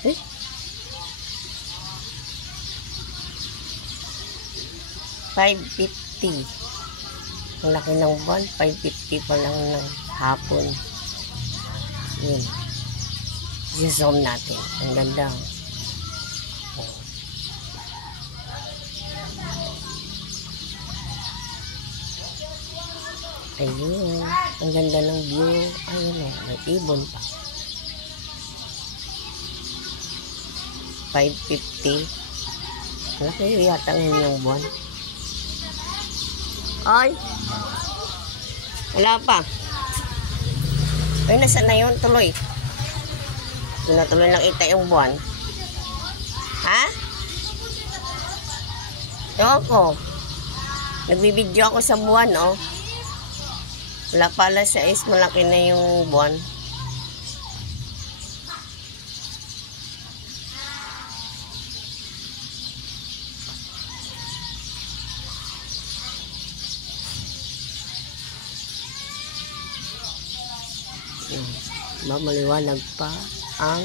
Eh, 5:50. Ang laki ng buwan. 5:50 pa lang ng hapon. Yun. I-zoom natin. Ang ganda. Oh. Ayun. Ang ganda ng view. Ayun o. May ibon pa. 5:50. Laki yata ngayon ng buwan. Ay! Wala pa. Ay, nasa na yun? Tuloy. Doon na tuloy nakita yung buwan. Ha? Ewan ko. Nagbibideo ako sa buwan, oh. Wala pala sa is, malaki na yung buwan. Mamaliwanag pa ang